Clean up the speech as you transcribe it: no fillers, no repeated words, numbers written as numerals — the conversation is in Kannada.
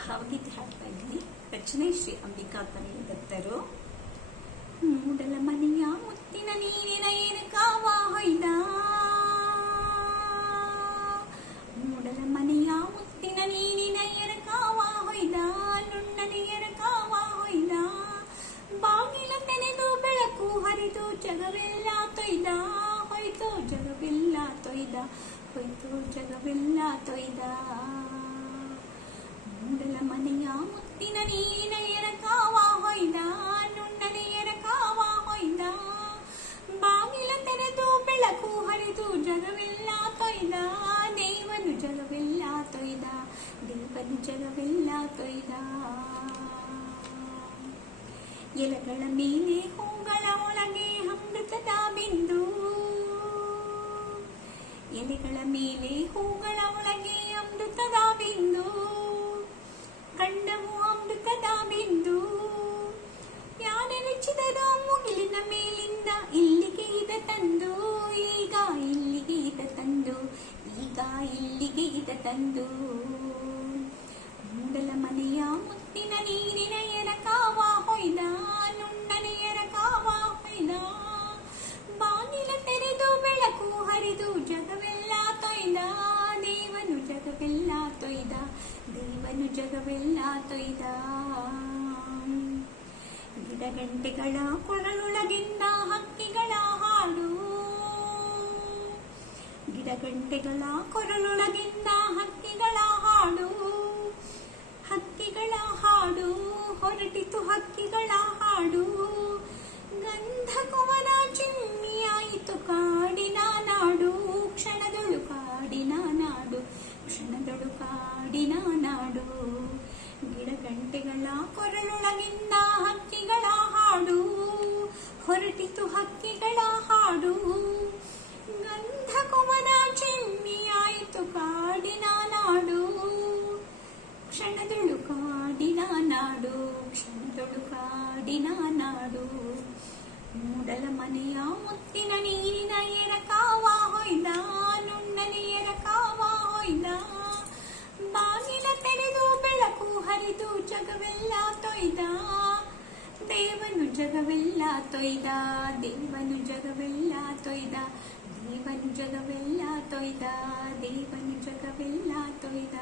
ಭಾವಗೀತೆ ಹಾಡ್ತಾ ಇದ್ದೀನಿ. ರಚನೆ ಶ್ರೀ ಅಂಬಿಕಾತನಯ ದತ್ತರು. ಮೂಡಲ ಮನೆಯ ಮುತ್ತಿನ ನೀರಿನ ಏನ ಕಾವ ಹೊಯ್ದ, ಮೂಡಲ ಮನೆಯ ಮುತ್ತಿನ ನೀರಿನ ಏನ ಕಾವ ಹೊಯ್ದ, ನುಣ್ಣನ ಏನ ಕಾವ ಹೊಯ್ದ, ಬಾಗಿಲ ತೆರೆದು ಬೆಳಕು ಹರಿದು ಜಗವೆಲ್ಲ ತೊಯ್ದ, ಹೊಯ್ತು ಜಗವೆಲ್ಲ ತೊಯ್ದ, ಹೊಯ್ತು ಜಗವೆಲ್ಲ ತೊಯ್ದ. ಮೂಡಲ ಮನೆಯ ಮುತ್ತಿನ ನೀರಿನ ಎರಕಾವ ಹೊಯ್ದ, ನುಣ್ಣನ ಎರಕಾವ ಹೊಯ್ದ, ಬಾಗಿಲ ತೆರೆದು ಬೆಳಕು ಹರಿದು ಜಗವೆಲ್ಲ ತೊಯ್ದ, ದೇವನು ಜಗವೆಲ್ಲ ತೊಯ್ದ, ದೇವನು ಜಗವೆಲ್ಲ ತೊಯ್ದ. ಎಲೆಗಳ ಮೇಲೆ ಹೂಗಳ ಒಳಗೆ ಅಮೃತದ ಬಿಂದು, ಎಲೆಗಳ ಮೇಲೆ ಹೂಗಳ ಒಳಗೆ ಅಮೃತದ ಬಿಂದು, ಕಂಡವು ಅಮೃತದ ಬಿಂದು. ಯಾರು ನೆಚ್ಚಿದರೋ ಮುಗಿಲಿನ ಮೇಲಿಂದ ಇಲ್ಲಿಗೆ ಇದ ತಂದು, ಈಗ ಇಲ್ಲಿಗೆ ಇದ ತಂದು, ಈಗ ಇಲ್ಲಿಗೆ ಇದ ತಂದು. ಮೂಡಲ ಮನೆಯ ಮುತ್ತಿನ ನೀರಿನ ಎರಕಾವ ಹೊಯ್ದ, ನುಣ್ಣನ ಎರಕಾವ ಹೊಯ್ದ, ಬಾಗಿಲ ತೆರೆದು ಬೆಳಕು ಹರಿದು ಜಗವೆಲ್ಲ ತೊಯ್ದ, ದೇವನು ಜಗವೆಲ್ಲ ತೊಯ್ದ, ದೇವನು ಜಗವೆಲ್ಲ ತೊಯ್ದ. ಗಿಡಗಂಟೆಗಳ ಕೊರಳೊಳಗಿಂದ ಹಕ್ಕಿಗಳ ಹಾಡು, ಗಿಡಗಂಟೆಗಳ ಕೊರಳೊಳಗಿಂದ ಹಕ್ಕಿಗಳ ಹಾಡು, ಹಕ್ಕಿಗಳ ಹಾಡು ಹೊರಟಿತು ಹಕ್ಕಿಗಳ ಹಾಡು, ಗಂಧ ಕುವರ ಚಿಮ್ಮಿಯಾಯಿತು ಕಾಡಿನ ನಾಡು, ಕ್ಷಣದೊಳು ಕಾಡಿನ ನಾಡು, ಕ್ಷಣದೊಳು ಕಾಡಿನ ನಾಡು. ಗಿಡಗಂಟೆಗಳ ಕೊರಳೊಳಗಿಂದ ಹಕ್ಕಿಗಳ ಹಾಡು, ಹೊರಟಿತು ಹಕ್ಕಿಗಳ ಹಾಡು, ಗಂಧ ಕುವರ ಚಿಮ್ಮಿಯಾಯಿತು ಕಾಡಿನ ನಾಡು, ಕ್ಷಣದೊಳು ಕಾಡಿನ ನಾಡು, ಕ್ಷಣದೊಳು ಕಾಡಿನ ನಾಡು. ಮೂಡಲ ಮನೆಯ ಮುತ್ತಿನ ನೀರಿನ ಎರಕಾವ ಹೊಯ್ದ, ನುಣ್ಣನ ಎರಕಾವ ಹೊಯ್ದ, ಬಾಗಿಲ ತೆರೆದು ಬೆಳಕು ಹರಿದು ಜಗವೆಲ್ಲ ತೊಯ್ದ, ದೇವನು ಜಗವೆಲ್ಲ ತೊಯ್ದ, ದೇವನು ಜಗವೆಲ್ಲ ತೊಯ್ದ, ದೇವನು ಜಗವೆಲ್ಲ ತೊಯ್ದ, ದೇವನು ಜಗವೆಲ್ಲ ತೊಯ್ದ.